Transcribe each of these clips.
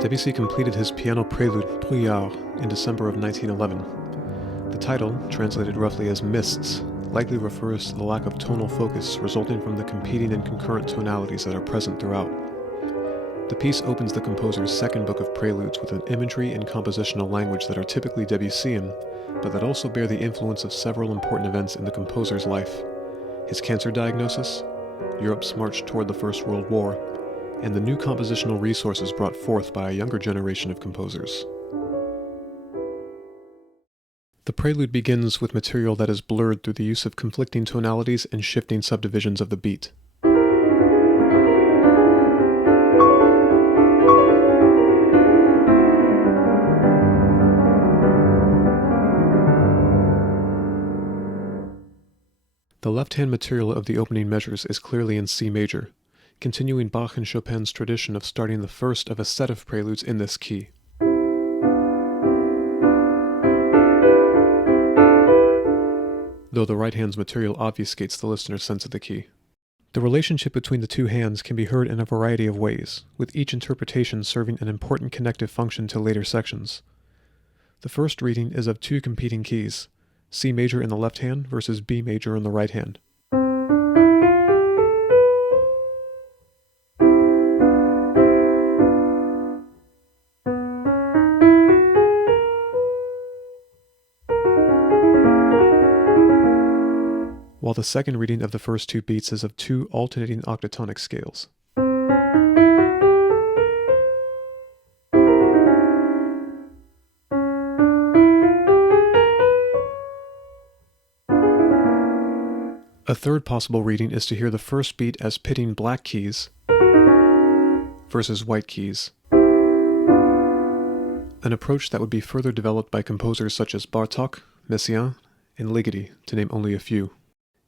Debussy completed his piano prelude Brouillards in December of 1911. The title, translated roughly as Mists, likely refers to the lack of tonal focus resulting from the competing and concurrent tonalities that are present throughout. The piece opens the composer's second book of preludes with an imagery and compositional language that are typically Debussyan, but that also bear the influence of several important events in the composer's life: his cancer diagnosis, Europe's march toward the First World War, and the new compositional resources brought forth by a younger generation of composers. The prelude begins with material that is blurred through the use of conflicting tonalities and shifting subdivisions of the beat. The left-hand material of the opening measures is clearly in C major, continuing Bach and Chopin's tradition of starting the first of a set of preludes in this key. Though the right hand's material obfuscates the listener's sense of the key. The relationship between the two hands can be heard in a variety of ways, with each interpretation serving an important connective function to later sections. The first reading is of two competing keys, C major in the left hand versus B major in the right hand. While the second reading of the first two beats is of two alternating octatonic scales. A third possible reading is to hear the first beat as pitting black keys versus white keys, an approach that would be further developed by composers such as Bartók, Messiaen, and Ligeti, to name only a few.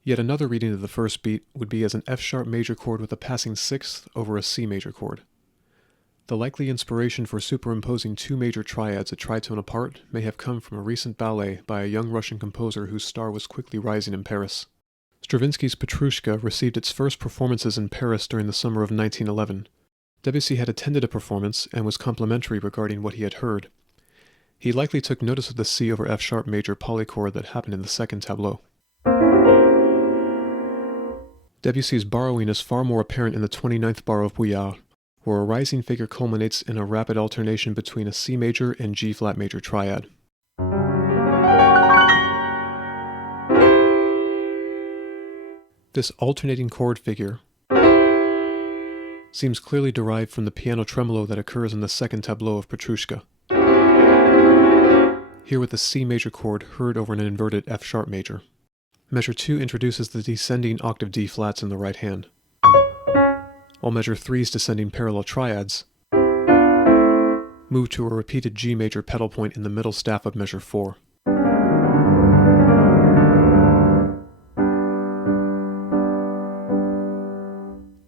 Yet another reading of the first beat would be as an F-sharp major chord with a passing sixth over a C major chord. The likely inspiration for superimposing two major triads a tritone apart may have come from a recent ballet by a young Russian composer whose star was quickly rising in Paris. Stravinsky's Petrushka received its first performances in Paris during the summer of 1911. Debussy had attended a performance and was complimentary regarding what he had heard. He likely took notice of the C over F-sharp major polychord that happened in the second tableau. Debussy's borrowing is far more apparent in the 29th bar of Brouillards, where a rising figure culminates in a rapid alternation between a C major and G-flat major triad. This alternating chord figure seems clearly derived from the piano tremolo that occurs in the second tableau of Petrushka. Here with the C major chord heard over an inverted F-sharp major. Measure 2 introduces the descending octave D flats in the right hand, while measure 3's descending parallel triads move to a repeated G major pedal point in the middle staff of measure 4.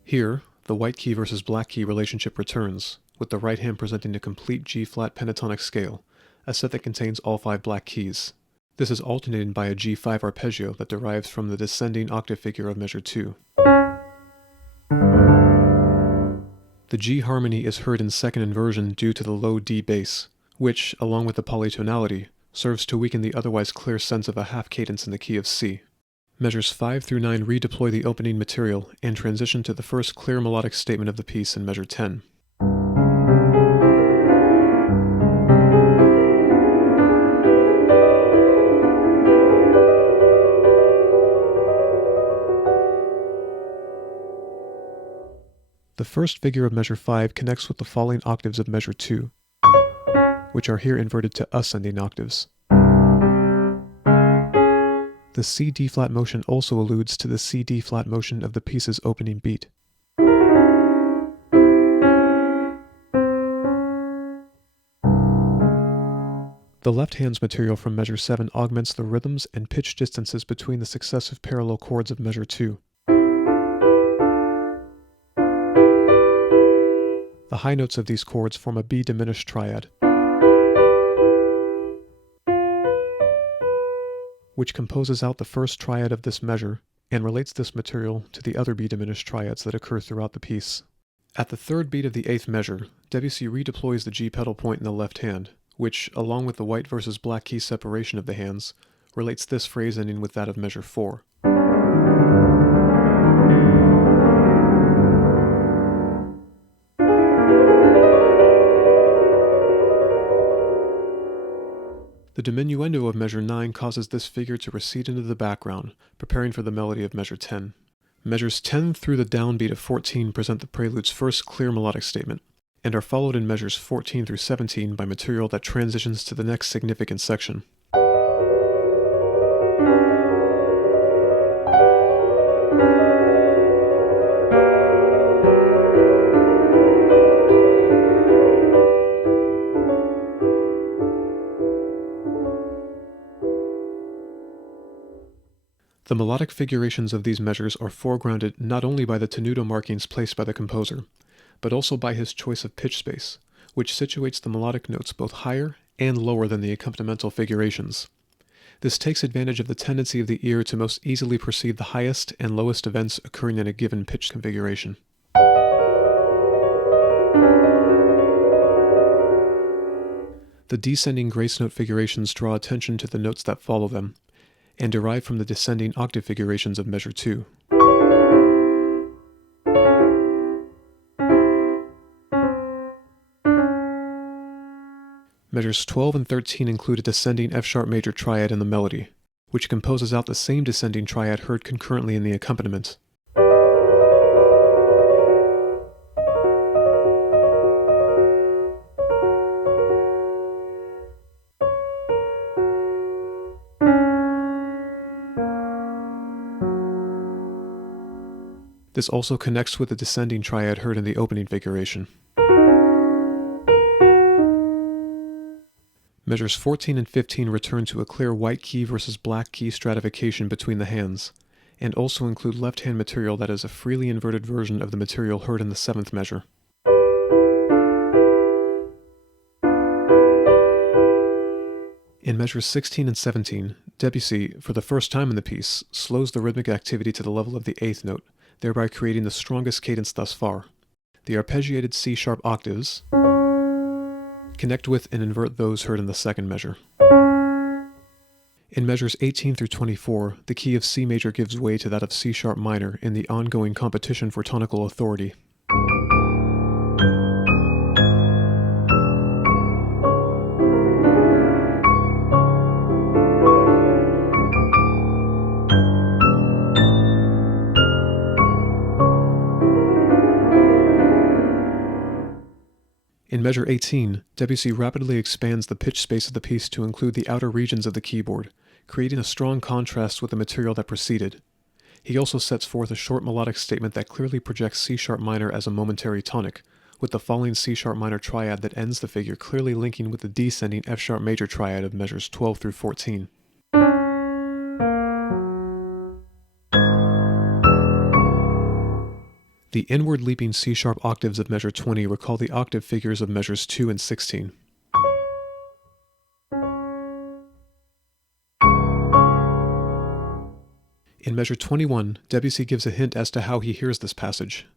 Here, the white key versus black key relationship returns, with the right hand presenting a complete G-flat pentatonic scale, a set that contains all 5 black keys. This is alternated by a G5 arpeggio that derives from the descending octave figure of measure 2. The G harmony is heard in second inversion due to the low D bass, which, along with the polytonality, serves to weaken the otherwise clear sense of a half cadence in the key of C. Measures 5 through 9 redeploy the opening material and transition to the first clear melodic statement of the piece in measure 10. The first figure of measure 5 connects with the falling octaves of measure 2, which are here inverted to ascending octaves. The C-D-flat motion also alludes to the C-D-flat motion of the piece's opening beat. The left hand's material from measure 7 augments the rhythms and pitch distances between the successive parallel chords of measure 2. The high notes of these chords form a B diminished triad, which composes out the first triad of this measure and relates this material to the other B diminished triads that occur throughout the piece. At the third beat of the eighth measure, Debussy redeploys the G pedal point in the left hand, which, along with the white versus black key separation of the hands, relates this phrase ending with that of measure 4. The diminuendo of measure 9 causes this figure to recede into the background, preparing for the melody of measure 10. Measures 10 through the downbeat of 14 present the prelude's first clear melodic statement, and are followed in measures 14 through 17 by material that transitions to the next significant section. The melodic figurations of these measures are foregrounded not only by the tenuto markings placed by the composer, but also by his choice of pitch space, which situates the melodic notes both higher and lower than the accompanimental figurations. This takes advantage of the tendency of the ear to most easily perceive the highest and lowest events occurring in a given pitch configuration. The descending grace note figurations draw attention to the notes that follow them, and derive from the descending octave figurations of measure 2. Measures 12 and 13 include a descending F-sharp major triad in the melody, which composes out the same descending triad heard concurrently in the accompaniment. This also connects with the descending triad heard in the opening figuration. Measures 14 and 15 return to a clear white key versus black key stratification between the hands, and also include left-hand material that is a freely inverted version of the material heard in the 7th measure. In measures 16 and 17, Debussy, for the first time in the piece, slows the rhythmic activity to the level of the 8th note, thereby creating the strongest cadence thus far. The arpeggiated C-sharp octaves connect with and invert those heard in the 2nd measure. In measures 18 through 24, the key of C major gives way to that of C-sharp minor in the ongoing competition for tonical authority. In measure 18, Debussy rapidly expands the pitch space of the piece to include the outer regions of the keyboard, creating a strong contrast with the material that preceded. He also sets forth a short melodic statement that clearly projects C-sharp minor as a momentary tonic, with the falling C-sharp minor triad that ends the figure clearly linking with the descending F-sharp major triad of measures 12 through 14. The inward leaping C-sharp octaves of measure 20 recall the octave figures of measures 2 and 16. In measure 21, Debussy gives a hint as to how he hears this passage.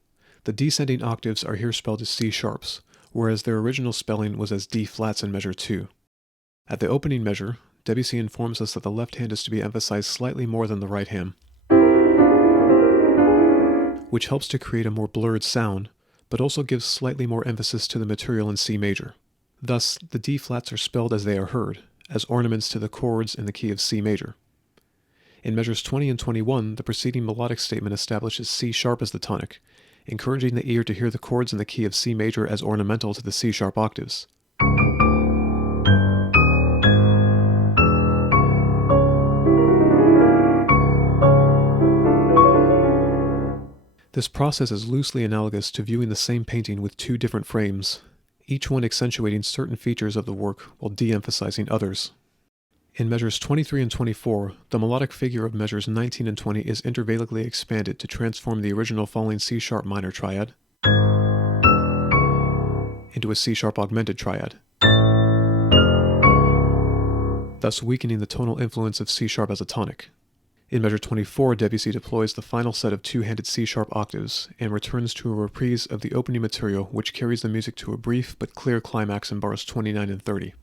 The descending octaves are here spelled as C sharps, whereas their original spelling was as D flats in measure 2. At the opening measure, Debussy informs us that the left hand is to be emphasized slightly more than the right hand, which helps to create a more blurred sound, but also gives slightly more emphasis to the material in C major. Thus, the D flats are spelled as they are heard, as ornaments to the chords in the key of C major. In measures 20 and 21, the preceding melodic statement establishes C sharp as the tonic, encouraging the ear to hear the chords in the key of C major as ornamental to the C sharp octaves. This process is loosely analogous to viewing the same painting with two different frames, each one accentuating certain features of the work while de-emphasizing others. In measures 23 and 24, the melodic figure of measures 19 and 20 is intervallically expanded to transform the original falling C-sharp minor triad into a C-sharp augmented triad, thus weakening the tonal influence of C-sharp as a tonic. In measure 24, Debussy deploys the final set of two-handed C-sharp octaves and returns to a reprise of the opening material, which carries the music to a brief but clear climax in bars 29 and 30.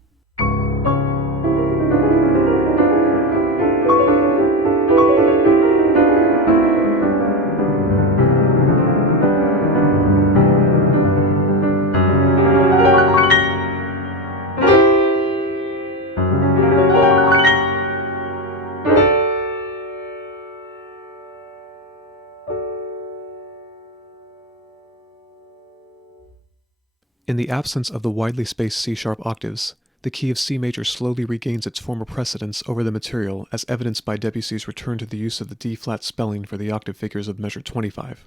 In the absence of the widely spaced C-sharp octaves, the key of C major slowly regains its former precedence over the material, as evidenced by Debussy's return to the use of the D-flat spelling for the octave figures of measure 25.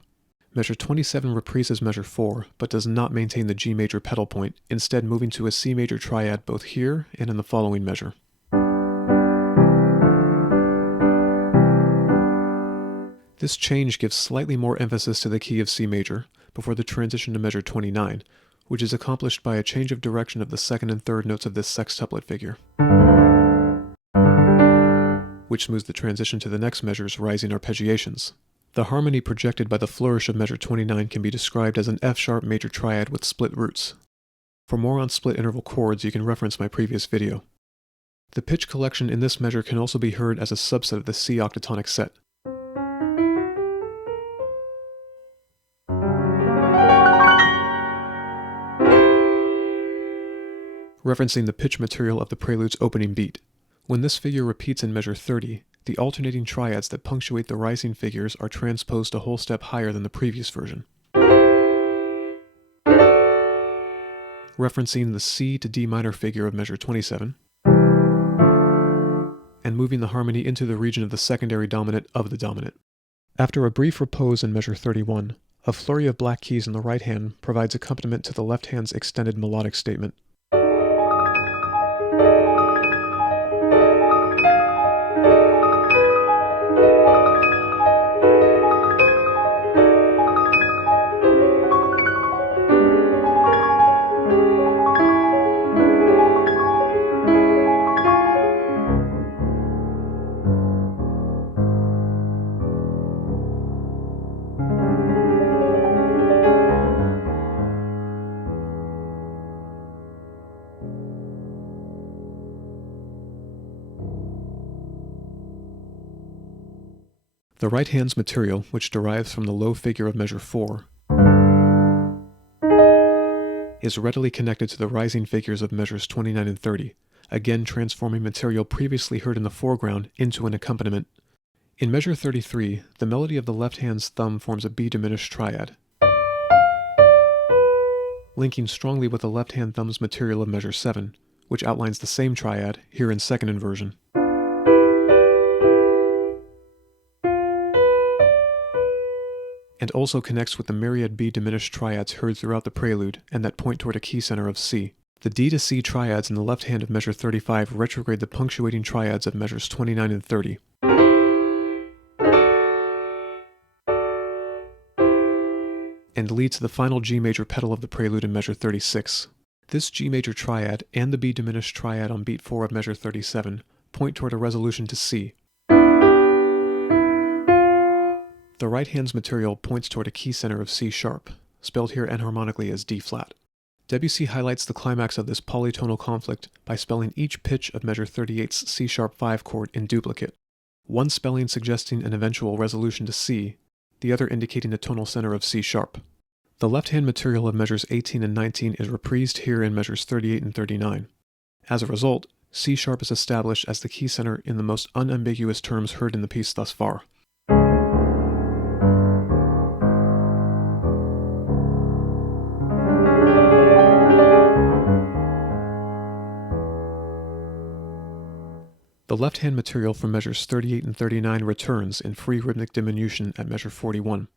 Measure 27 reprises measure 4, but does not maintain the G major pedal point, instead moving to a C major triad both here and in the following measure. This change gives slightly more emphasis to the key of C major, before the transition to measure 29, which is accomplished by a change of direction of the second and third notes of this sextuplet figure, which smooths the transition to the next measure's rising arpeggiations. The harmony projected by the flourish of measure 29 can be described as an F-sharp major triad with split roots. For more on split interval chords, you can reference my previous video. The pitch collection in this measure can also be heard as a subset of the C octatonic set. Referencing the pitch material of the Prelude's opening beat. When this figure repeats in measure 30, the alternating triads that punctuate the rising figures are transposed a whole step higher than the previous version. Referencing the C to D minor figure of measure 27, and moving the harmony into the region of the secondary dominant of the dominant. After a brief repose in measure 31, a flurry of black keys in the right hand provides accompaniment to the left hand's extended melodic statement. The right hand's material, which derives from the low figure of measure 4, is readily connected to the rising figures of measures 29 and 30, again transforming material previously heard in the foreground into an accompaniment. In measure 33, the melody of the left hand's thumb forms a B diminished triad, linking strongly with the left hand thumb's material of measure 7, which outlines the same triad, here in second inversion. And also connects with the myriad B diminished triads heard throughout the prelude and that point toward a key center of C. The D to C triads in the left hand of measure 35 retrograde the punctuating triads of measures 29 and 30. And lead to the final G major pedal of the prelude in measure 36. This G major triad and the B diminished triad on beat 4 of measure 37 point toward a resolution to C. The right hand's material points toward a key center of C sharp, spelled here enharmonically as D flat. Debussy highlights the climax of this polytonal conflict by spelling each pitch of measure 38's C sharp 5 chord in duplicate, one spelling suggesting an eventual resolution to C, the other indicating the tonal center of C sharp. The left hand material of measures 18 and 19 is reprised here in measures 38 and 39. As a result, C sharp is established as the key center in the most unambiguous terms heard in the piece thus far. The left-hand material from measures 38 and 39 returns in free rhythmic diminution at measure 41.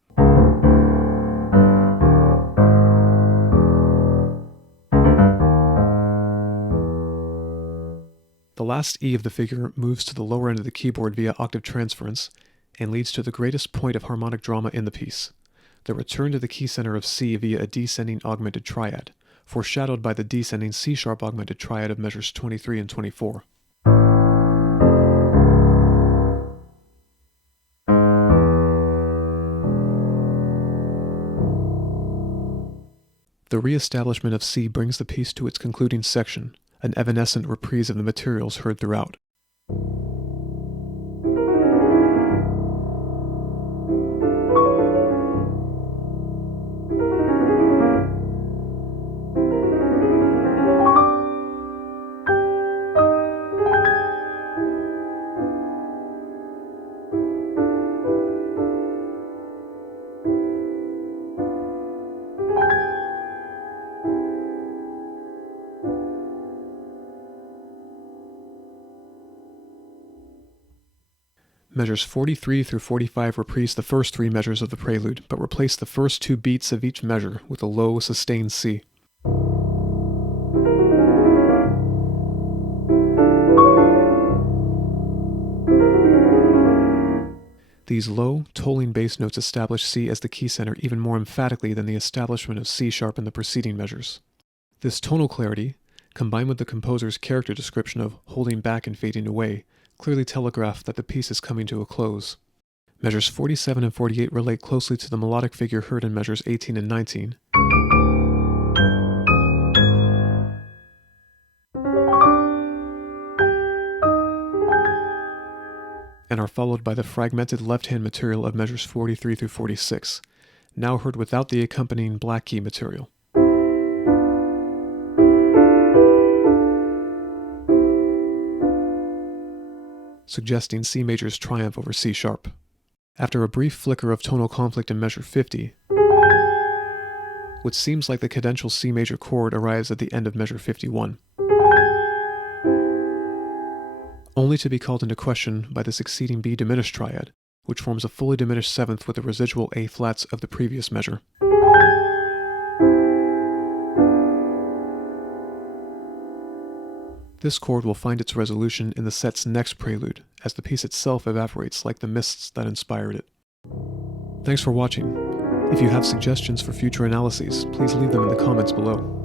The last E of the figure moves to the lower end of the keyboard via octave transference and leads to the greatest point of harmonic drama in the piece, the return to the key center of C via a descending augmented triad, foreshadowed by the descending C-sharp augmented triad of measures 23 and 24. The re-establishment of C brings the piece to its concluding section, an evanescent reprise of the materials heard throughout. Measures 43 through 45 reprise the first three measures of the prelude, but replace the first two beats of each measure with a low, sustained C. These low, tolling bass notes establish C as the key center even more emphatically than the establishment of C sharp in the preceding measures. This tonal clarity, combined with the composer's character description of holding back and fading away, clearly telegraph that the piece is coming to a close. Measures 47 and 48 relate closely to the melodic figure heard in measures 18 and 19. And are followed by the fragmented left-hand material of measures 43 through 46, now heard without the accompanying black key material. Suggesting C major's triumph over C sharp. After a brief flicker of tonal conflict in measure 50, what seems like the cadential C major chord arrives at the end of measure 51, only to be called into question by the succeeding B diminished triad, which forms a fully diminished seventh with the residual A flats of the previous measure. This chord will find its resolution in the set's next prelude, as the piece itself evaporates like the mists that inspired it. Thanks for watching. If you have suggestions for future analyses, please leave them in the comments below.